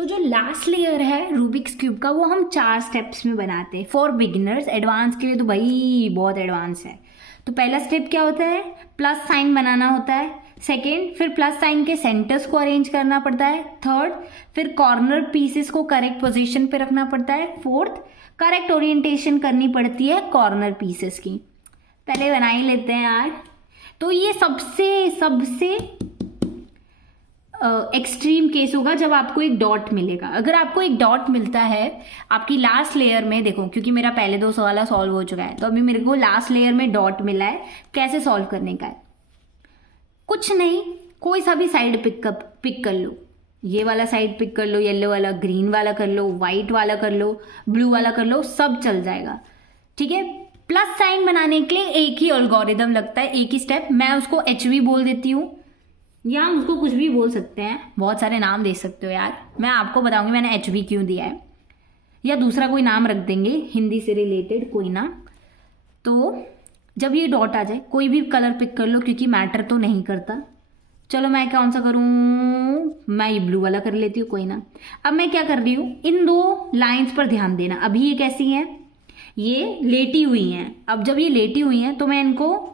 तो जो last layer है रूबिक्स क्यूब का वो हम 4 स्टेप्स में बनाते हैं फॉर बिगिनर्स। एडवांस के लिए तो भाई बहुत एडवांस है। तो पहला स्टेप क्या होता है, प्लस साइन बनाना होता है। सेकेंड, फिर प्लस साइन के सेंटर्स को अरेंज करना पड़ता है। थर्ड, फिर कॉर्नर पीसेस को करेक्ट पोजीशन पे रखना पड़ता है। फोर्थ, करेक्ट ओरिएंटेशन करनी पड़ती है कॉर्नर पीसेस की। पहले बना ही लेते हैं यार। तो ये सबसे सबसे एक्सट्रीम केस होगा जब आपको एक डॉट मिलेगा। अगर आपको एक डॉट मिलता है आपकी लास्ट लेयर में, देखो क्योंकि मेरा पहले 2 सवाल सॉल्व हो चुका है तो अभी मेरे को लास्ट लेयर में डॉट मिला है। कैसे सॉल्व करने का है, कुछ नहीं, कोई सा भी साइड पिक कर लो। ये वाला साइड पिक कर लो, येलो वाला, ग्रीन वाला कर लो, व्हाइट वाला कर लो, ब्लू वाला कर लो, सब चल जाएगा। ठीक है। प्लस साइन बनाने के लिए एक ही एल्गोरिदम लगता है, एक ही स्टेप। मैं उसको HV बोल देती हूँ, या उसको कुछ भी बोल सकते हैं, बहुत सारे नाम दे सकते हो यार। मैं आपको बताऊंगी मैंने HV क्यों दिया है, या दूसरा कोई नाम रख देंगे हिंदी से रिलेटेड कोई ना। तो जब ये डॉट आ जाए कोई भी कलर पिक कर लो क्योंकि मैटर तो नहीं करता। चलो मैं कौन सा करूं, मैं ये ब्लू वाला कर लेती हूँ, कोई ना। अब मैं क्या कर रही हूँ, इन 2 लाइंस पर ध्यान देना। अभी ये कैसी हैं, ये लेटी हुई हैं। अब जब ये लेटी हुई हैं तो मैं इनको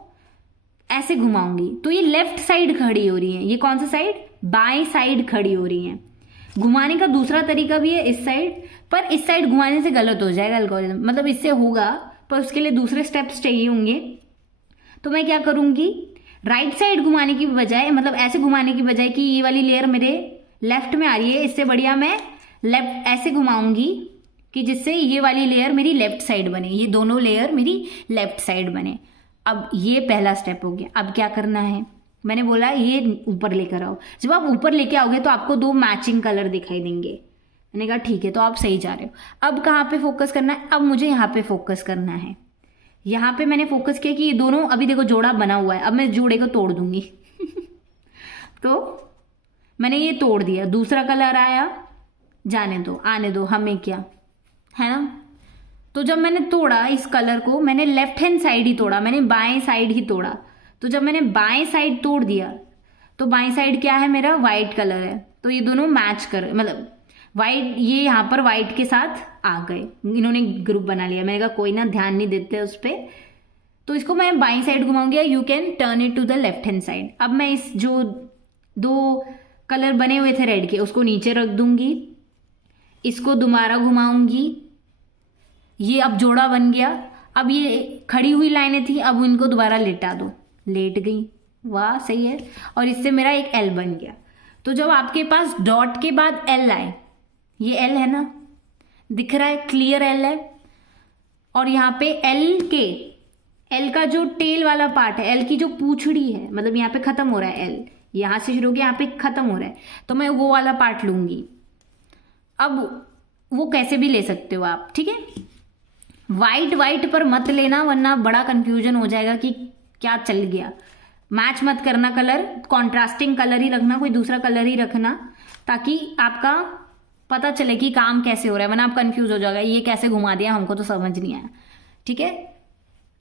ऐसे घुमाऊंगी तो ये लेफ्ट साइड खड़ी हो रही है। ये कौन सा साइड, बाएं साइड खड़ी हो रही है। घुमाने का दूसरा तरीका भी है इस साइड, पर इस साइड घुमाने से गलत हो जाएगा एल्गोरिथम, मतलब इससे होगा पर उसके लिए दूसरे स्टेप्स चाहिए होंगे। तो मैं क्या करूंगी, राइट साइड घुमाने की बजाय, मतलब ऐसे घुमाने की बजाय कि ये वाली लेयर मेरे लेफ्ट में आ रही है, इससे बढ़िया मैं लेफ्ट ऐसे घुमाऊंगी कि जिससे ये वाली लेयर मेरी लेफ्ट साइड बने, ये दोनों लेयर मेरी लेफ्ट साइड बने। अब ये पहला स्टेप हो गया। अब क्या करना है, मैंने बोला ये ऊपर लेकर आओ। जब आप ऊपर लेके आओगे तो आपको 2 मैचिंग कलर दिखाई देंगे। मैंने कहा ठीक है, तो आप सही जा रहे हो। अब कहाँ पे फोकस करना है, अब मुझे यहाँ पे फोकस करना है। यहाँ पे मैंने फोकस किया कि ये दोनों, अभी देखो जोड़ा बना हुआ है, अब मैं जोड़े को तोड़ दूंगी तो मैंने ये तोड़ दिया, दूसरा कलर आया, जाने दो, आने दो, हमें क्या है ना। तो जब मैंने तोड़ा इस कलर को, मैंने लेफ्ट हैंड साइड ही तोड़ा, मैंने बाएं साइड ही तोड़ा। तो जब मैंने बाएं साइड तोड़ दिया तो बाएं साइड क्या है, मेरा वाइट कलर है। तो ये दोनों मैच कर, मतलब वाइट, ये यहाँ पर वाइट के साथ आ गए, इन्होंने ग्रुप बना लिया। मैंने कहा कोई ना, ध्यान नहीं देते उस पर। तो इसको मैं बाईं साइड घुमाऊंगी, you can turn it to the left hand side. अब मैं इस जो 2 कलर बने हुए थे रेड के, उसको नीचे रख दूंगी, इसको दोबारा घुमाऊंगी, ये अब जोड़ा बन गया। अब ये खड़ी हुई लाइनें थी, अब इनको दोबारा लेटा दो, लेट गई, वाह सही है। और इससे मेरा एक L बन गया। तो जब आपके पास डॉट के बाद L आए, ये L है ना, दिख रहा है, क्लियर L है। और यहाँ पे L का जो टेल वाला पार्ट है, L की जो पूंछड़ी है, मतलब यहाँ पे खत्म हो रहा है L, यहाँ से शुरू होकर यहाँ पे खत्म हो रहा है, तो मैं वो वाला पार्ट लूंगी। अब वो कैसे भी ले सकते हो आप, ठीक है। वाइट पर मत लेना वरना बड़ा कंफ्यूजन हो जाएगा कि क्या चल गया। मैच मत करना कलर, कॉन्ट्रास्टिंग कलर ही रखना, कोई दूसरा कलर ही रखना, ताकि आपका पता चले कि काम कैसे हो रहा है, वरना आप कंफ्यूज हो जाएगा, ये कैसे घुमा दिया, हमको तो समझ नहीं आया। ठीक है।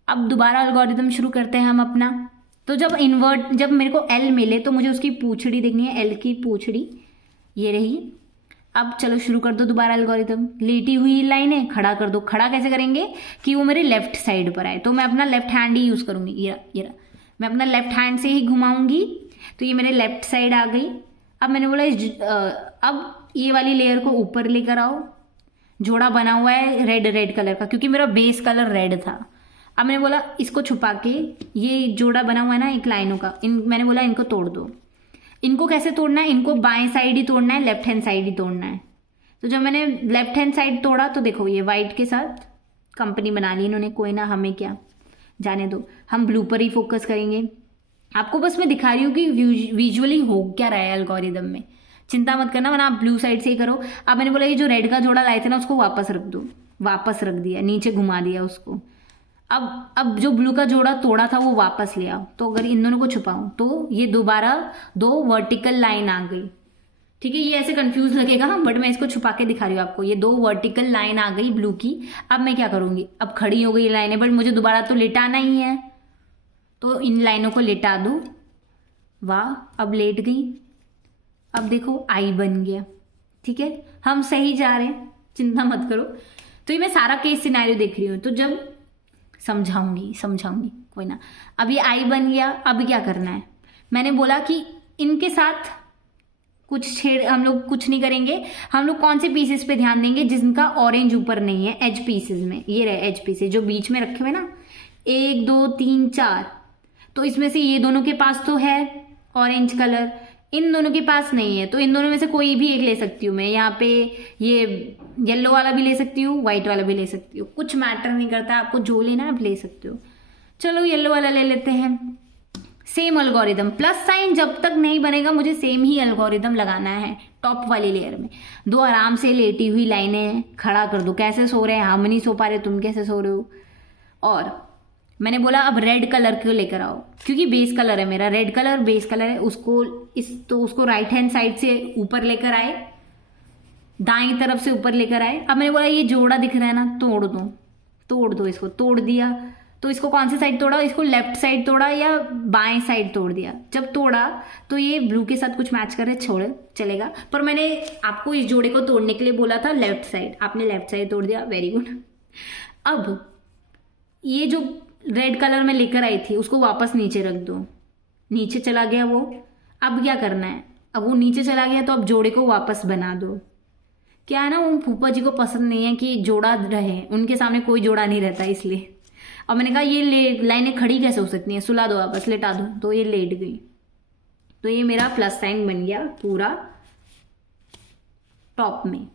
अब दोबारा एल्गोरिथम शुरू करते हैं हम अपना। तो जब मेरे को L मिले तो मुझे उसकी पूंछड़ी देखनी है, L की पूंछड़ी ये रही। अब चलो शुरू कर दो दोबारा एल्गोरिथम। लेटी हुई लाइन है, खड़ा कर दो। खड़ा कैसे करेंगे कि वो मेरे लेफ्ट साइड पर आए, तो मैं अपना लेफ्ट हैंड ही यूज करूंगी। ये मैं अपना लेफ्ट हैंड से ही घुमाऊंगी तो ये मेरे लेफ्ट साइड आ गई। अब मैंने बोला अब ये वाली लेयर को ऊपर लेकर आओ, जोड़ा बना हुआ है रेड कलर का, क्योंकि मेरा बेस कलर रेड था। अब मैंने बोला इसको छुपा के, ये जोड़ा बना हुआ है ना एक लाइनों का, मैंने बोला इनको तोड़ दो। इनको कैसे तोड़ना है, इनको बाएं साइड ही तोड़ना है, लेफ्ट हैंड साइड ही तोड़ना है। तो जब मैंने लेफ्ट हैंड साइड तोड़ा तो देखो ये वाइट के साथ कंपनी बना ली इन्होंने, कोई ना, हमें क्या, जाने दो, हम ब्लू पर ही फोकस करेंगे। आपको बस मैं दिखा रही हूँ कि विजुअली हो क्या रहा है एल्गोरिदम में, चिंता मत करना, वरना आप ब्लू साइड से ही करो। अब मैंने बोला ये जो रेड का जोड़ा लाए थे ना उसको वापस रख दो, वापस रख दिया, नीचे घुमा दिया उसको। अब जो ब्लू का जोड़ा तोड़ा था वो वापस ले आओ। तो अगर इन दोनों को छुपाऊं तो ये दोबारा 2 वर्टिकल लाइन आ गई। ठीक है, ये ऐसे कंफ्यूज लगेगा बट मैं इसको छुपा के दिखा रही हूँ आपको। ये 2 वर्टिकल लाइन आ गई ब्लू की। अब मैं क्या करूंगी, अब खड़ी हो गई लाइनें, बट मुझे दोबारा तो लेटाना ही है, तो इन लाइनों को लेटा दो। वाह, अब लेट गई। अब देखो आई बन गया। ठीक है, हम सही जा रहे हैं, चिंता मत करो। तो ये मैं सारा केस सिनेरियो देख रही हूँ, तो जब समझाऊंगी कोई ना। अब ये आई बन गया, अब क्या करना है, मैंने बोला कि इनके साथ हम लोग कुछ नहीं करेंगे। हम लोग कौन से पीसेस पे ध्यान देंगे जिनका ऑरेंज ऊपर नहीं है, एज पीसेस में। ये रहे एज पीसेस जो बीच में रखे हुए ना, 1 2 3 4। तो इसमें से ये दोनों के पास तो है ऑरेंज कलर, इन दोनों के पास नहीं है। तो इन दोनों में से कोई भी एक ले सकती हूँ मैं। यहाँ पे ये येलो वाला भी ले सकती हूँ, व्हाइट वाला भी ले सकती हूँ, कुछ मैटर नहीं करता, आपको जो लेना है आप ले सकते हो। चलो येलो वाला ले लेते हैं। सेम अल्गोरिदम, प्लस साइन जब तक नहीं बनेगा मुझे सेम ही अल्गोरिदम लगाना है टॉप वाली लेयर में। 2 आराम से लेटी हुई लाइनें खड़ा कर दो। कैसे सो रहे हैं, हम नहीं सो पा रहे, तुम कैसे सो रहे हो। और मैंने बोला अब रेड कलर को लेकर आओ, क्योंकि बेस कलर है मेरा, रेड कलर बेस कलर है। उसको राइट हैंड साइड से ऊपर लेकर आए, दाएं तरफ से ऊपर लेकर आए। अब मैंने बोला ये जोड़ा दिख रहा है ना, तोड़ दो इसको। तोड़ दिया तो इसको कौन सी साइड तोड़ा, इसको लेफ्ट साइड तोड़ा या बाएं साइड तोड़ दिया। जब तोड़ा तो ये ब्लू के साथ कुछ मैच करे, छोड़े चलेगा। पर मैंने आपको इस जोड़े को तोड़ने के लिए बोला था लेफ्ट साइड, आपने लेफ्ट साइड तोड़ दिया, वेरी गुड। अब ये जो रेड कलर में लेकर आई थी उसको वापस नीचे रख दो। नीचे चला गया वो। अब क्या करना है, अब वो नीचे चला गया तो अब जोड़े को वापस बना दो। क्या है ना, उन फूफा जी को पसंद नहीं है कि जोड़ा रहे, उनके सामने कोई जोड़ा नहीं रहता, इसलिए। अब मैंने कहा ये लाइनें खड़ी कैसे हो सकती हैं, सुला दो वापस, लेटा दो। तो ये लेट गई। तो ये मेरा प्लस साइन बन गया पूरा टॉप में।